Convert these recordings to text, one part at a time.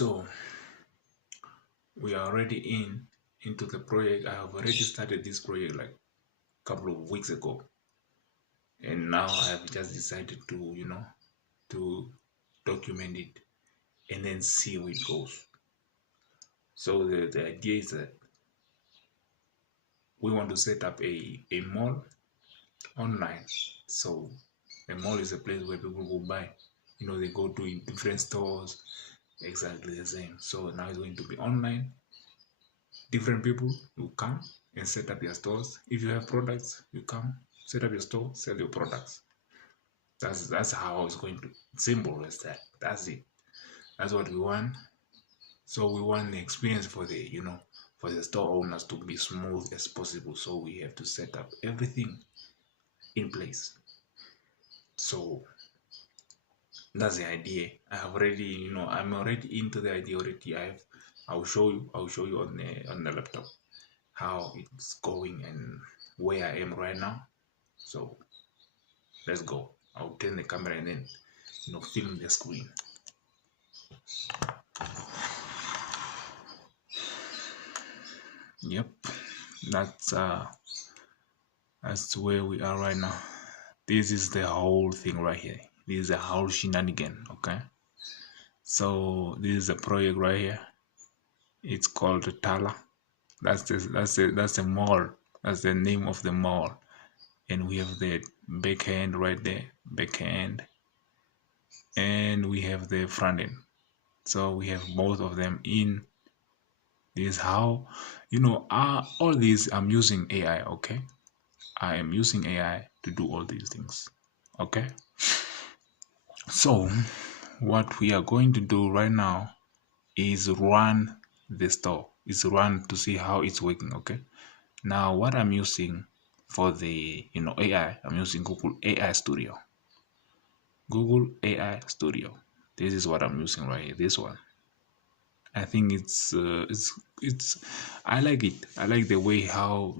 So we are already into the project. I have already started this project like a couple of weeks ago, and now I have just decided to to document it and then see how it goes. So the idea is that we want to set up a mall online. So a mall is a place where people go buy. They go to different stores, exactly the same. So now it's going to be online. Different people will come and set up your stores. If you have products, you come, set up your store, sell your products. That's how it's going to, simple as that. That's it. That's what we want. So we want the experience for the store owners to be smooth as possible. So we have to set up everything in place. So that's the idea. I have already, I'm already into the idea already. I'll show you on the laptop how it's going and where I am right now. So let's go. I'll turn the camera and then film the screen. Yep, that's where we are right now. This is the whole thing right here. This is a whole shenanigan. Okay, so this is a project right here. It's called Tala. That's the mall. That's the name of the mall. And we have the back-end right there, back-end, and we have the front-end. So we have both of them in. This is how, all these I'm using AI. Okay, I am using AI to do all these things. Okay, so what we are going to do right now is run the store, is run to see how it's working. Okay, now what I'm using for the AI, I'm using Google AI Studio. Google AI Studio. This is what I'm using right here. This one. I think it's I like it. I like the way how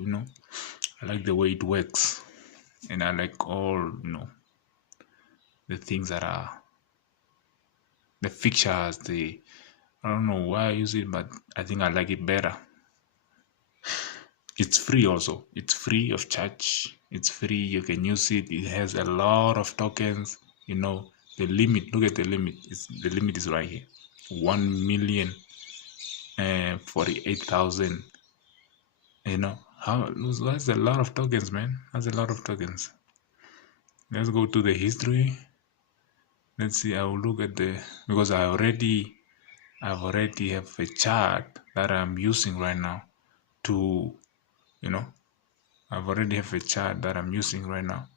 I like the way it works, and I like all the things that are the features. I don't know why I use it, but I think I like it better. It's free also. It's free of charge. It's free. You can use it. It has a lot of tokens. The limit. Look at the limit. The limit is right here. 1,048,000. That's a lot of tokens, man. That's a lot of tokens. Let's go to the history. Let's see. I will look at because I've already have a chart that I'm using right now to I've already have a chart that I'm using right now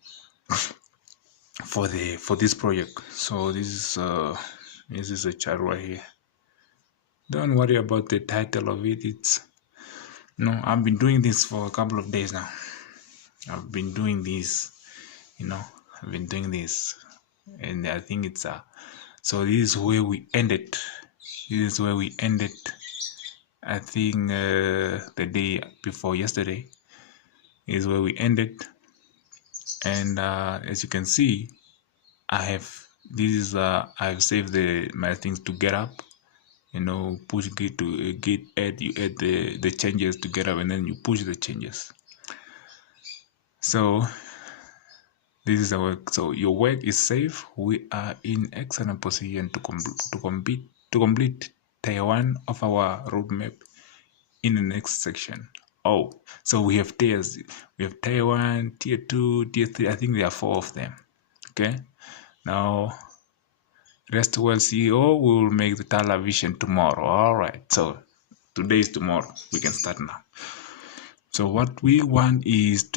for this project. So this is a chart right here. Don't worry about the title of it. I've been doing this for a couple of days now. I've been doing this, I've been doing this, and I think it's so this is where we ended. This is where we ended. I think the day before yesterday is where we ended, and as you can see, I have saved my things to GitHub. Push git to git add, you add the changes to GitHub, and then you push the changes. So this is our work. So your work is safe. We are in excellent position to complete tier 1 of our roadmap in the next section. So we have tiers. We have tier 1, tier 2, tier 3. I think there are 4 of them. Okay. Now, RESTwell CEO will make the Tala vision tomorrow. All right. So today is tomorrow. We can start now. So what we want is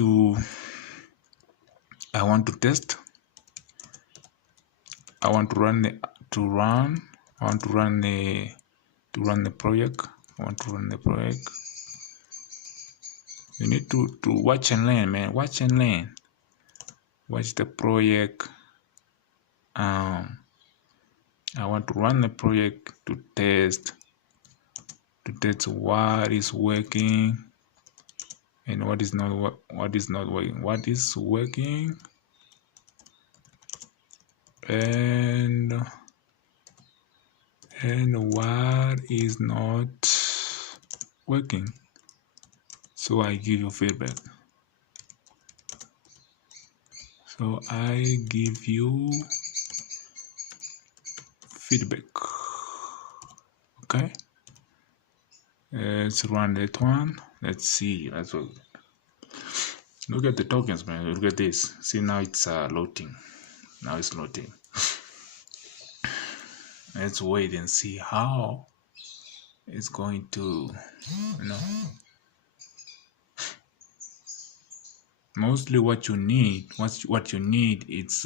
I want to test. I want to run the project. I want to run the project. You need to watch and learn, man. Watch and learn. Watch the project. I want to run the project to test what is working and what is not working. What is working and and what is not working. So I give you feedback. So I give you feedback. Okay, let's run that one. Let's see. Let's look at the tokens, man. Look at this. See, now it's loading. Now it's loading. Let's wait and see how it's going to, mostly what you need, it's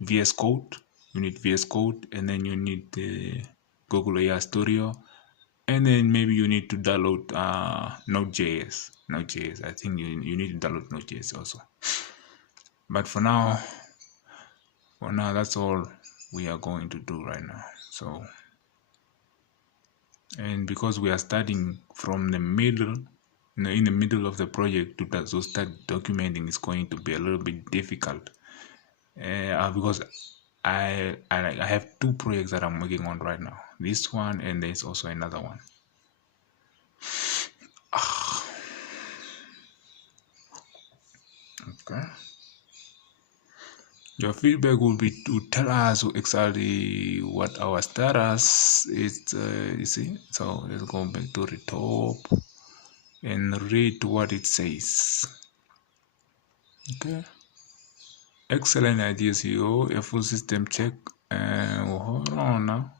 VS Code. You need VS Code, and then you need the Google AI Studio, and then maybe you need to download Node.js. I think you need to download Node.js also. But for now, that's all we are going to do right now. So, and because we are starting from the middle, in the middle of the project to start documenting is going to be a little bit difficult. Because I have two projects that I'm working on right now. This one, and there's also another one. Okay. Your feedback will be to tell us exactly what our status is. You see, so let's go back to the top and read what it says. Okay. Excellent idea, CEO. A full system check. Hold on now.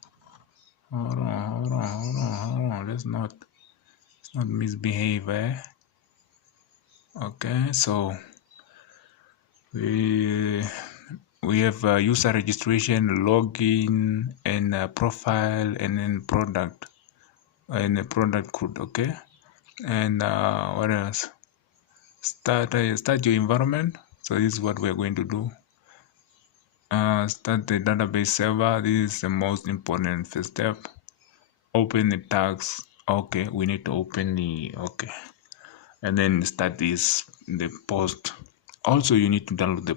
Hold on. Let's not misbehave, eh? Okay, so we have user registration, login, and profile, and then product, and the product code. Okay, and what else? Start your environment. So this is what we're going to do. Start the database server. This is the most important first step. Open the tags. Okay, we need to open the and then start the post. Also, you need to download the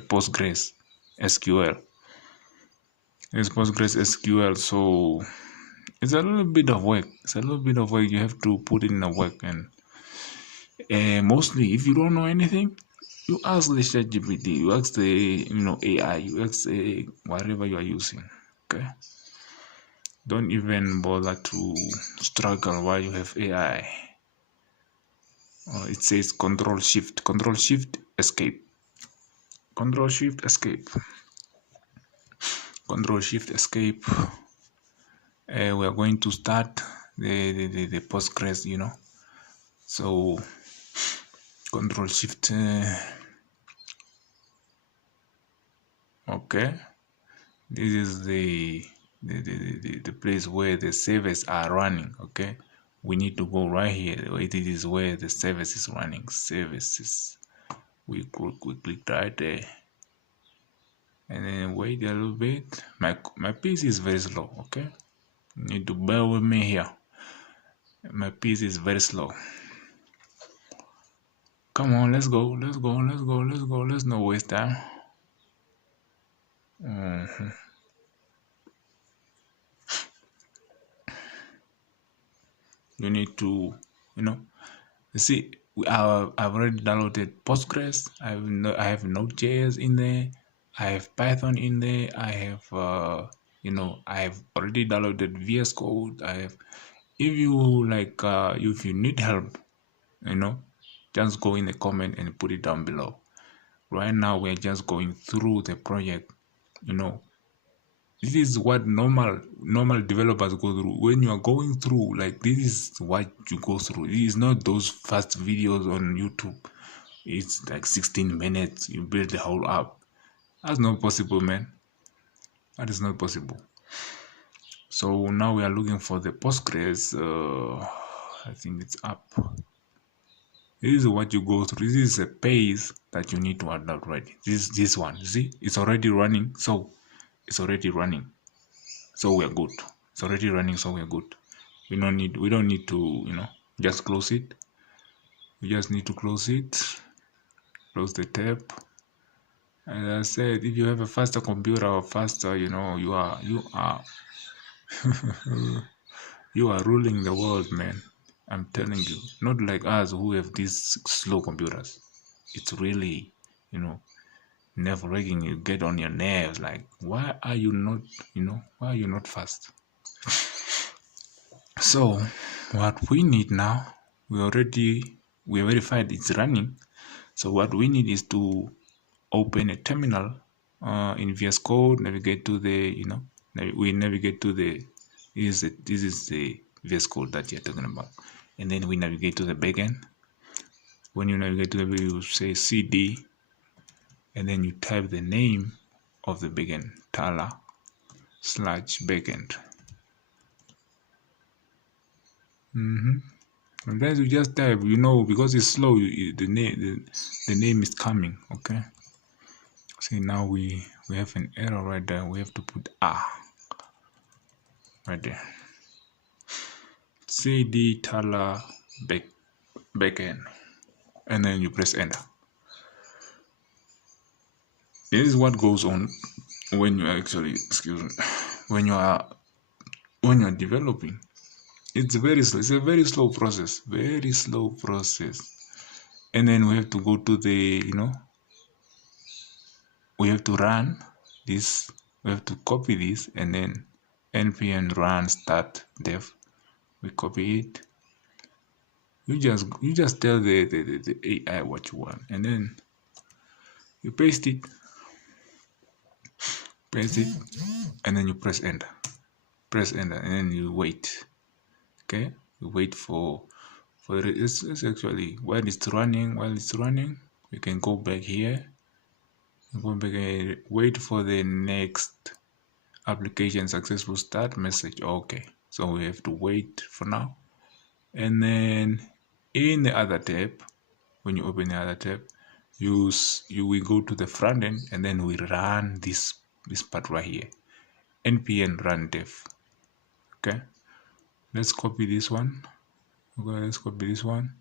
Postgres SQL. It's Postgres SQL, so it's a little bit of work. You have to put in the work, and mostly if you don't know anything, you ask the ChatGPT, you ask the AI, you ask whatever you are using. Okay, don't even bother to struggle while you have AI. It says Control Shift Escape. Control Shift Escape. Control Shift Escape. We are going to start the Postgres, So Control Shift. Okay. This is the place where the servers are running. Okay. We need to go right here. It is where the service is running. Services. We click right there. And then wait a little bit. My PC is very slow. Okay. You need to bear with me here. My PC is very slow. Come on, let's go. Let's not waste time. You need to, see. I've already downloaded Postgres. I have Node.js in there. I have Python in there. I have, I have already downloaded VS Code. I have. If you if you need help, just go in the comment and put it down below. Right now, we're just going through the project. This is what normal developers go through. When you are going through, this is what you go through. It is not those fast videos on YouTube. It's like 16 minutes. You build the whole app. That's not possible, man. That is not possible. So now we are looking for the Postgres. I think it's up. This is what you go through. This is a pace that you need to adapt, right? This one. See, it's already running. So it's already running. So we're good. It's already running, so we're good. We don't need to, just close it. We just need to close it. Close the tab. As I said, if you have a faster computer or faster, you are you are ruling the world, man. I'm telling you, not like us who have these slow computers. It's really, nerve-wracking. You get on your nerves. Like, why are you not, why are you not fast? So, what we need now, we verified it's running. So what we need is to open a terminal in vscode, navigate to the, we navigate to the, this is the vscode that you're talking about, and then we navigate to the backend. When you navigate to the, you say cd, and then you type the name of the backend, tala/backend. Sometimes you just type, because it's slow, the name is coming. Okay, see, now we have an error right there. We have to put right there, cd tala backend, and then you press enter. This is what goes on when you actually, when you are developing. It's very slow. It's a very slow process. Very slow process. And then we have to go to the, we have to run this. We have to copy this, and then npm run start dev. We copy it. You just tell the AI what you want, and then you paste it, and then you press enter, and then you wait. Okay, you wait for it's actually while it's running. We can go back here, wait for the next application successful start message. Okay, so we have to wait for now, and then in the other tab, when you open the other tab, you will go to the front end, and then we run this part right here, npm run dev. Okay, let's copy this one. Okay, let's copy this one,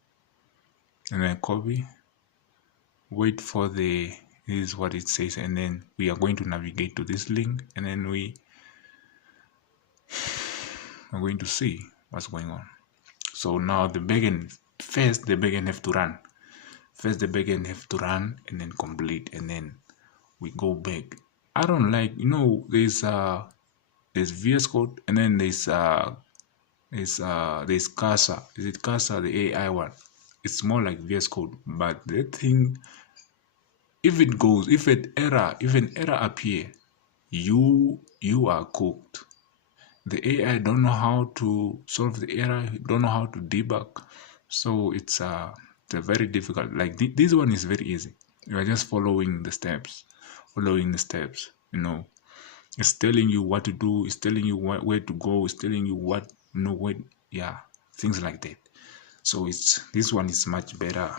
and then copy, wait for this is what it says, and then we are going to navigate to this link, and then we are going to see what's going on. So now the backend, first the backend have to run, and then complete, and then we go back. I don't like, there's VS Code, and then there's Casa. Is it Casa, the AI one? It's more like VS Code, but the thing, if an error appear, you are cooked. The AI don't know how to solve the error, don't know how to debug, so it's very difficult. Like this one is very easy. You are just following the steps. It's telling you what to do, it's telling you where to go, it's telling you what, things like that. So this one is much better.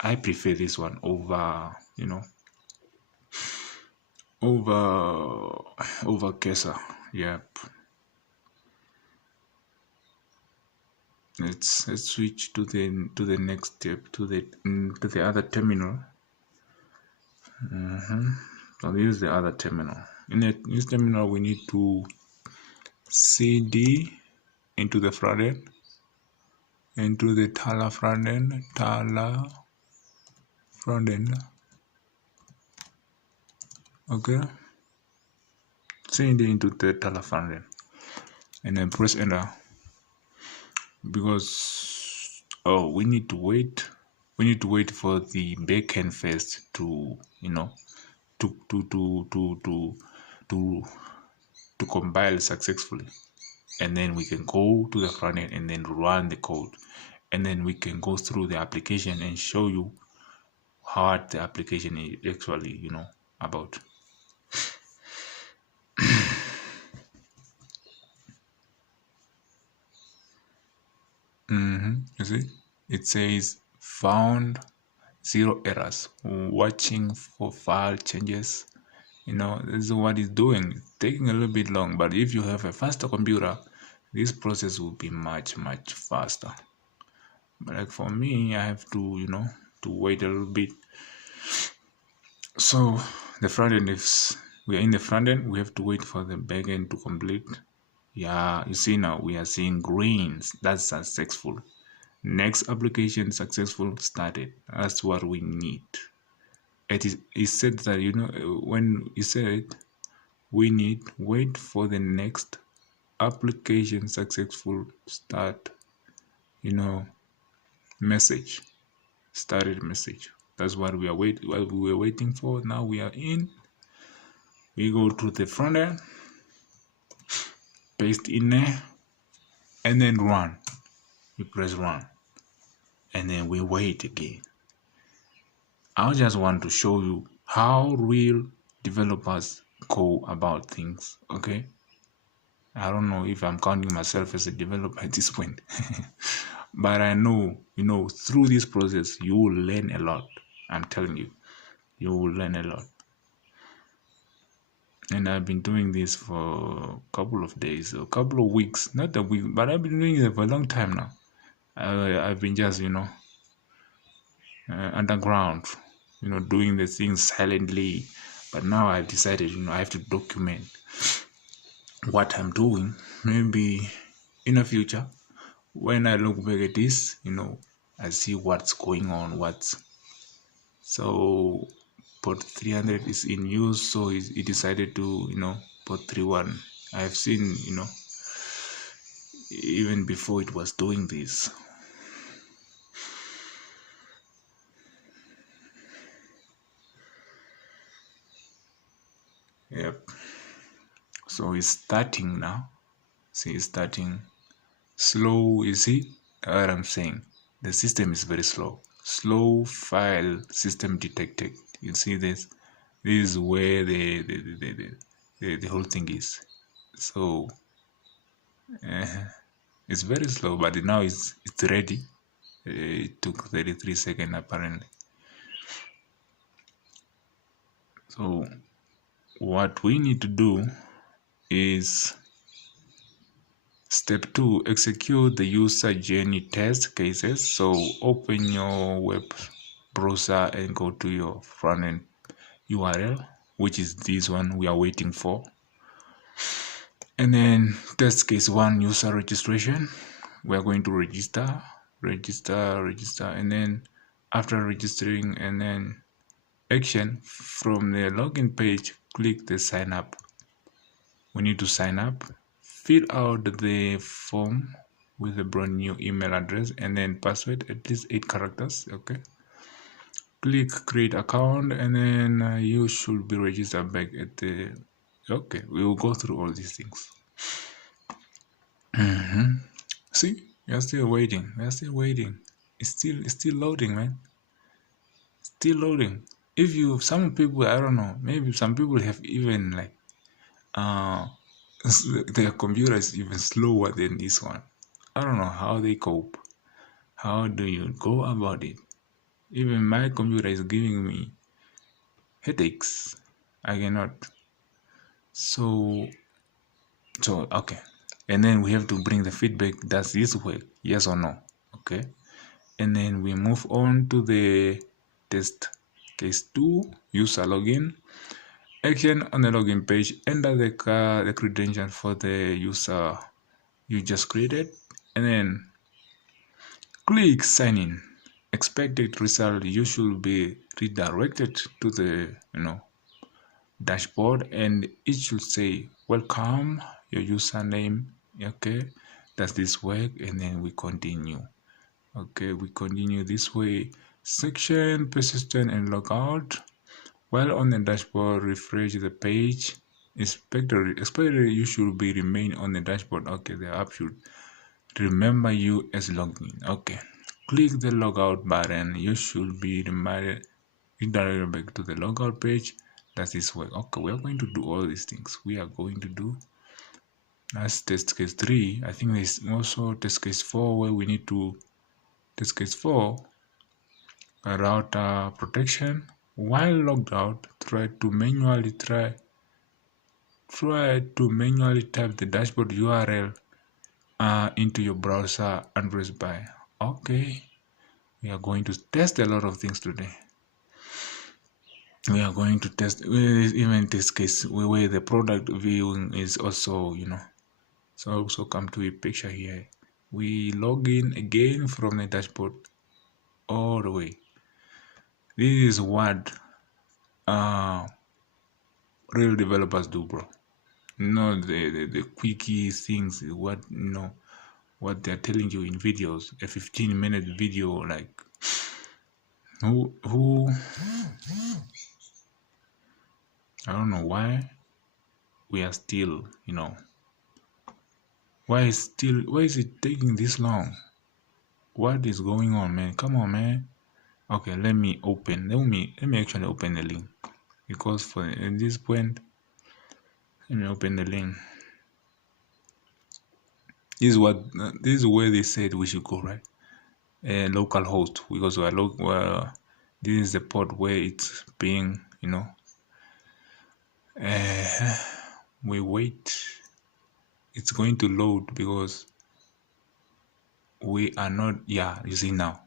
I prefer this one over, over Kesa. Yep. Let's switch to the next step, to the other terminal. So this is the other terminal. In this terminal, we need to cd into the front end, into the tala front end, okay, cd into the tala front end, and then press enter, because we need to wait for the backend first to to compile successfully, and then we can go to the front end and then run the code, and then we can go through the application and show you what the application is actually about. You see, it says found 0 errors, watching for file changes. This is what it's doing. It's taking a little bit long, but if you have a faster computer, this process will be much faster. But like for me, I have to to wait a little bit, So the front end, if we are in the front end, we have to wait for the back end to complete. Yeah, you see now we are seeing greens. That's successful. Next application successful started. That's what we need. It said that, you know, when you said we need wait for the next application successful start, you know, message, started message. That's what what we were waiting for. Now we are in. We go to the front end, paste in there, and then run. We press run, and then we wait again. I just want to show you how real developers go about things. Okay, I don't know if I'm counting myself as a developer at this point, but I know, you know, through this process you will learn a lot. I'm telling you, you will learn a lot. And I've been doing this for a couple of days, a couple of weeks, not a week, but I've been doing it for a long time now. I've been just, you know, underground, you know, doing the things silently. But now I've decided, you know, I have to document what I'm doing. Maybe in the future, when I look back at this, you know, I see what's going on, so port 300 is in use, so he decided to, you know, port 31. I've seen, you know, even before it was doing this. Yep. So it's starting now. See, it's starting slow. You see what I'm saying? The system is very slow. Slow file system detected. You see this? This is where the whole thing is. So it's very slow, but now it's ready. It took 33 seconds apparently. So what we need to do is step 2, execute the user journey test cases. So open your web browser and go to your front end URL, which is this one we are waiting for. And then test case 1, user registration. We are going to register, and then after registering, and then action from the login page, click the sign up. We need to sign up, fill out the form with a brand new email address and then password, at least 8 characters. Okay, click create account, and then you should be registered back at the okay. We will go through all these things. See, we are still waiting. It's still loading, man. Still loading. If you, some people, I don't know, maybe some people have even like their computer is even slower than this one. I don't know how they cope. How do you go about it? Even my computer is giving me headaches. I cannot. So okay. And then we have to bring the feedback. Does this work? Yes or no? Okay. And then we move on to the test case 2, user login. Action on the login page, enter the credential for the user you just created, and then click sign in. Expected result, you should be redirected to the, you know, dashboard, and it should say welcome, your username. Okay, does this work? And then we continue. Okay, we continue this way. Section persistent and logout. While on the dashboard, refresh the page. Expected you should be remain on the dashboard. Okay, the app should remember you as logged in. Okay, click the logout button. You should be redirected back to the logout page. Does this work? Okay, we are going to do all these things. We are going to do, that's test case 3. I think there's also test case 4 where we need to test case 4 router protection. While logged out, try to manually type the dashboard URL into your browser and press buy. Okay, we are going to test a lot of things today. we are going to test, even in this case where the product viewing is also, so also come to a picture here. We log in again from the dashboard all the way. This is what real developers do, bro. The quickie things, what they're telling you in videos, a 15-minute video, like who I don't know why we are still, why is it taking this long? What is going on, man? Come on, man. Okay, let me actually open the link, because for at this point, let me open the link. This is where they said we should go, right? Local host, because this is the port where it's being, we wait. It's going to load because we are not. Yeah, you see now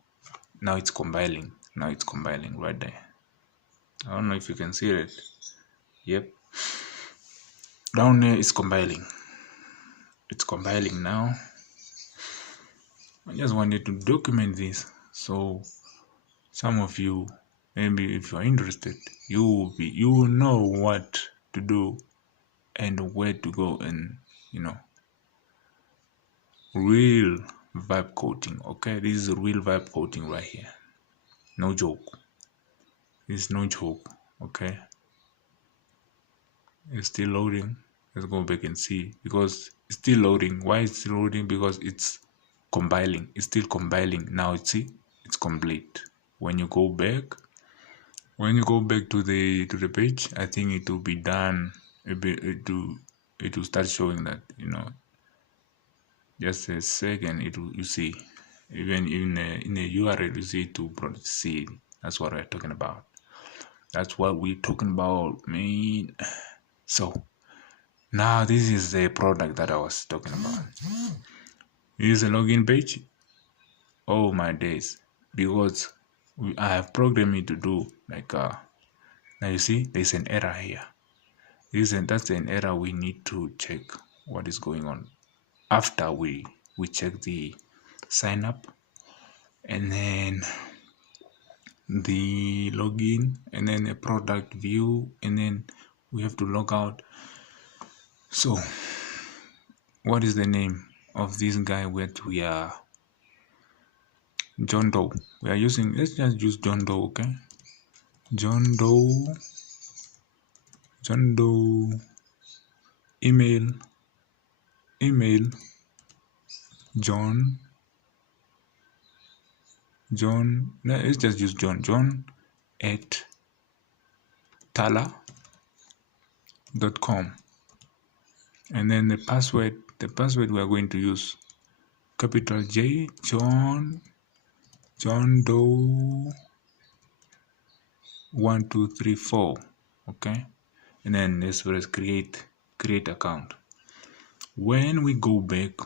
it's compiling. Now it's compiling right there. I don't know if you can see it. Yep, down there it's compiling. It's compiling now. I just wanted to document this, so some of you, maybe if you are interested, you will know what to do and where to go, and real vibe coding. Okay, this is real vibe coding right here. No joke. This is no joke. Okay, it's still loading. Let's go back and see, because it's still loading. Why it's still loading? Because it's compiling. It's still compiling. Now see, it's complete. When you go back to the page, I think it will be done a bit. It will start showing that, just a second. You see, even in the URL, you see to see. That's what we're talking about. That's what we're talking about, man. So now this is the product that I was talking about. This is a login page. Oh my days, because I have programmed it to do like now you see there's an error here. That's an error. We need to check what is going on after we check the sign up, and then the login, and then a product view, and then we have to log out. So what is the name of this guy? What we are John Doe. We are using, let's just use John Doe. Okay, John Doe email John, let's just use John at tala.com, and then the password we are going to use, capital J, John Doe 1234. Okay, and then let's press create account. When we go back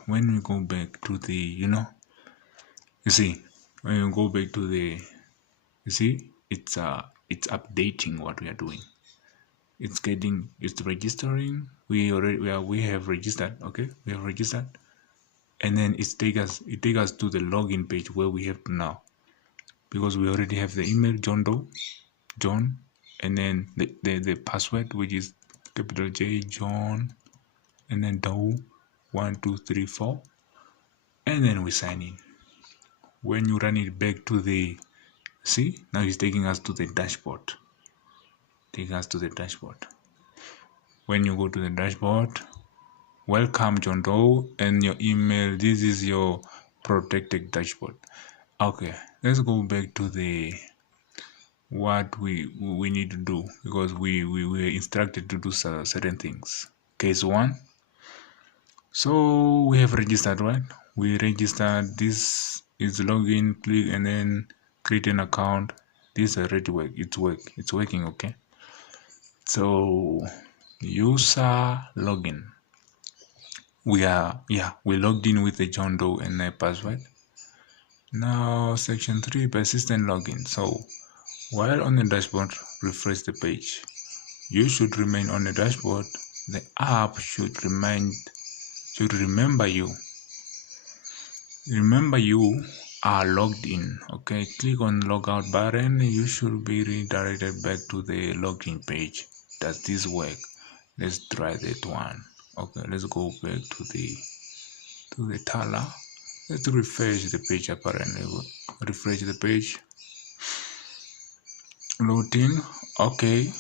to the, you see, when we go back to the, you see, it's updating what we are doing. It's registering. We have registered. Okay, we have registered, and then it take us to the login page where we have to now, because we already have the email John, and then the password, which is capital J, John, and then Doe 1234, and then we sign in. When you run it back to the, see, now it's taking us to the dashboard. When you go to the dashboard, welcome John Doe, and your email. This is your protected dashboard. Okay, let's go back to the what we need to do, because we were instructed to do certain things. Case 1. So we have registered, right? We registered. This is login. Click and then create an account. This already work. It's working. Okay. So user login. We logged in with the John Doe and a password. Now section 3, persistent login. So While on the dashboard, refresh the page. You should remain on the dashboard. The app should remember you. Remember you are logged in. Okay, click on logout button. You should be redirected back to the login page. Does this work? Let's try that one. Okay, let's go back to the Tala. Let's refresh the page. Apparently, refresh the page. Loading. Okay,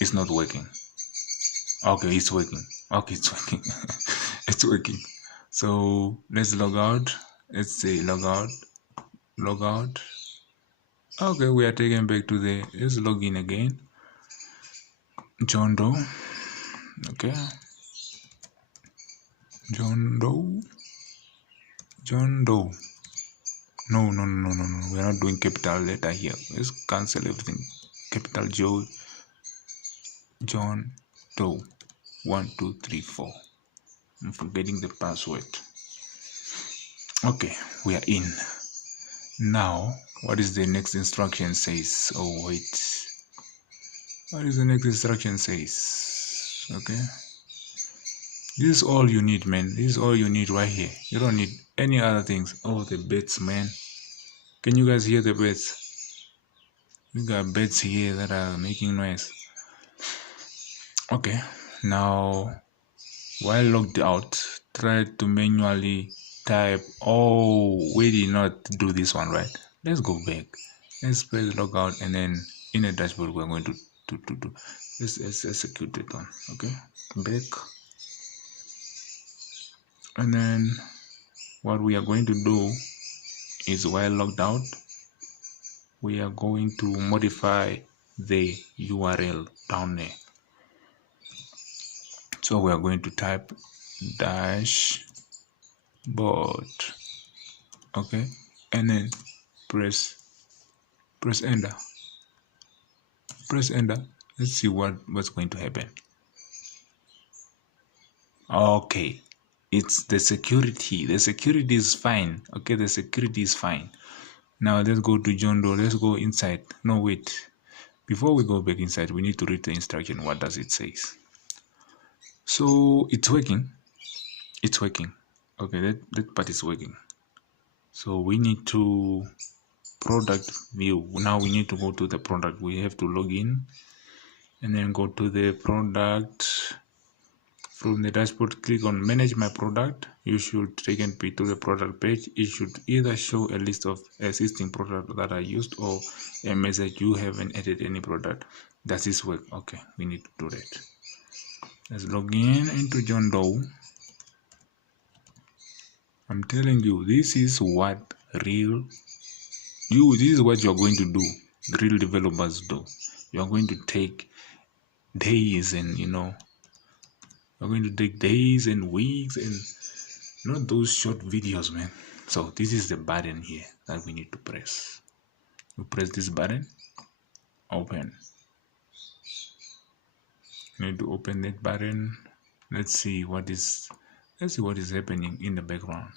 it's not working. Okay, it's working. Okay, it's working. It's working. So let's log out. Let's say log out. Okay, we are taken back to the, let's log in again. John Doe. Okay. John Doe. No, we're not doing capital letter here. Let's cancel everything. Capital John Doe. 1 2 3 4. I'm forgetting the password. Okay, we are in. Now, what is the next instruction says? Oh wait. What is the next instruction says? Okay. This is all you need, man. This is all you need right here. You don't need any other things. Oh, the beds, man. Can you guys hear the beds? We got beds here that are making noise. Okay. Now, while logged out, try to manually type. Oh, we did not do this one, right? Let's go back. Let's press logout, and then in the dashboard we're going to let's execute it on. Okay, back, and then what we are going to do is, while logged out, we are going to modify the URL down there. So we are going to type dashboard. Okay, and then press enter. Press enter. Let's see what's going to happen. Okay, it's the security. The security is fine. Okay, the security is fine. Now let's go to John Doe. Let's go inside. No, wait. Before we go back inside, we need to read the instruction. What does it say? So it's working. It's working. Okay, that part is working. So we need to product view. Now we need to go to the product. We have to log in and then go to the product. From the dashboard, click on manage my product. You should take and to the product page. It should either show a list of existing products that are used or a message you haven't added any product. Does this work? Okay, we need to do that. Let's log in into John Doe. I'm telling you, this is what this is what you're going to do. Real developers do. You're going to take days and you're going to take days and weeks, and not those short videos, man. So this is the button here that we need to press. You press this button, open. You need to open that button. Let's see what is happening in the background.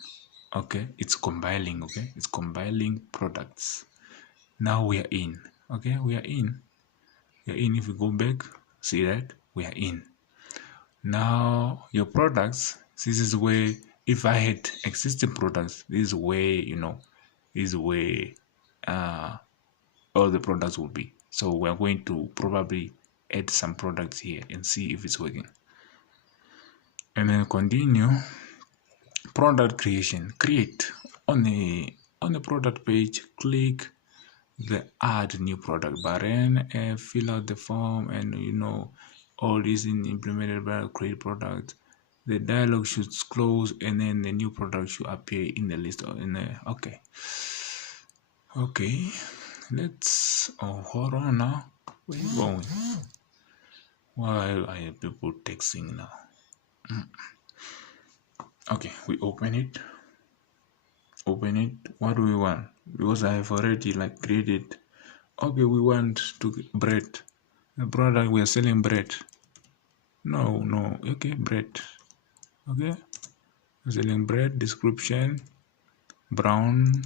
Okay, it's compiling. Okay, it's compiling products. Now we are in. Okay, we are in. If we go back, see that we are in. Now your products, this is where, if I had existing products, this is where all the products will be. So we're going to probably add some products here and see if it's working, and then continue. Product creation. Create on the product page. Click the add new product button and fill out the form, and all this in implemented by create product. The dialog should close, and then the new product should appear in the list okay. Let's hold on now. Where are you going? Why are people texting now? Okay, we open it. What do we want? Because I have already created. Okay, we want to bread. The product, we are selling bread. No. Okay, bread. Okay, selling bread. Description: brown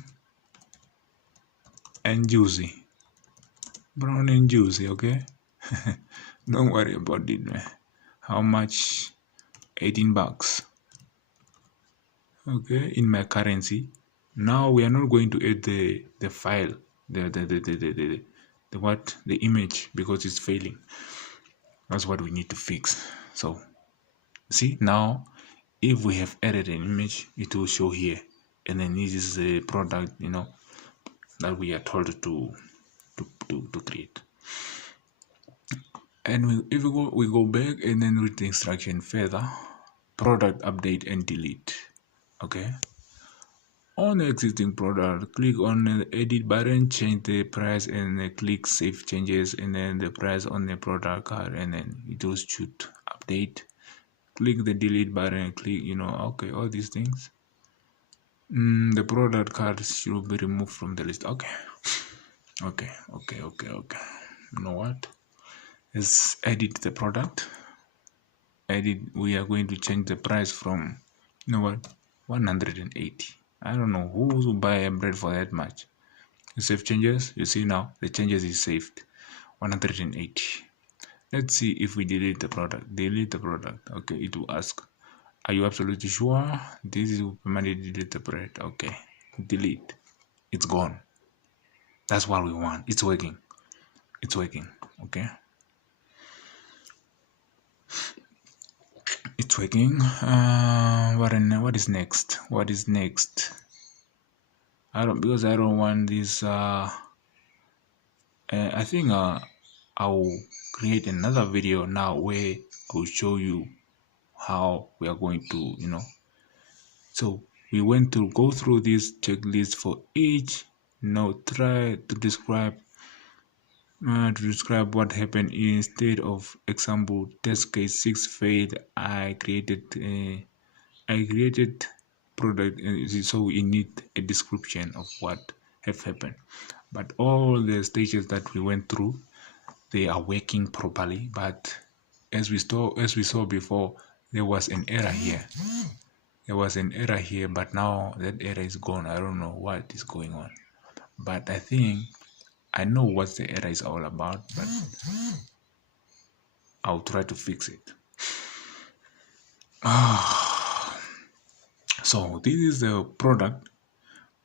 and juicy. brown and juicy, okay? Don't worry about it, man. How much? 18 bucks. Okay, in my currency. Now we are not going to add the file, the image, because it's failing. That's what we need to fix. So see, now if we have added an image, it will show here, and then this is the product, that we are told to create. And if we go back and then read the instruction further, product update and delete. Okay, on the existing product, click on the edit button, change the price, and then click save changes, and then the price on the product card, and then it will shoot update. Click the delete button, click, okay, all these things. The product card should be removed from the list. Okay. You know what? Let's edit the product. We are going to change the price from, 180. I don't know who will buy a bread for that much. You save changes. You see now the changes is saved. 180. Let's see if we delete the product. Delete the product. Okay, it will ask, are you absolutely sure this is permanently delete the bread? Okay, delete. It's gone. That's what we want. It's working. Okay, it's working. What is next? Because I don't want this. I think I'll create another video now where I'll show you how we are going to, So we went to go through this checklist for each. Now try to describe what happened. Instead of example test case 6 failed, I created product, so we need a description of what have happened. But all the stages that we went through, they are working properly. But as we saw before, there was an error here. But now that error is gone. I don't know what is going on, but I think I know what the error is all about, but I'll try to fix it. So this is the product.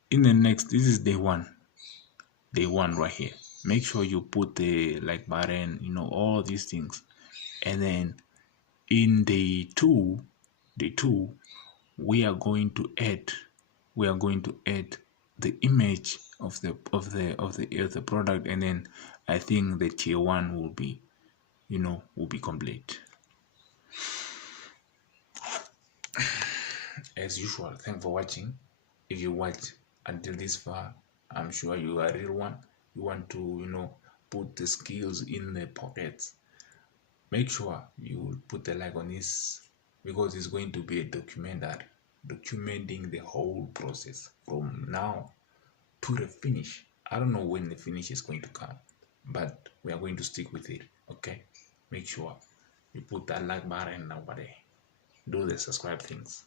This is day one right here. Make sure you put the like button, all these things. And then in day two, we are going to add the image of the product, and then I think the tier 1 will be complete. As usual, thanks for watching. If you watch until this far, I'm sure you are a real one. You want to put the skills in the pockets. Make sure you put a like on this, because it's going to be a documentary documenting the whole process from now to the finish. I don't know when the finish is going to come, but we are going to stick with it. Okay, make sure you put that like button over there. Do the subscribe things.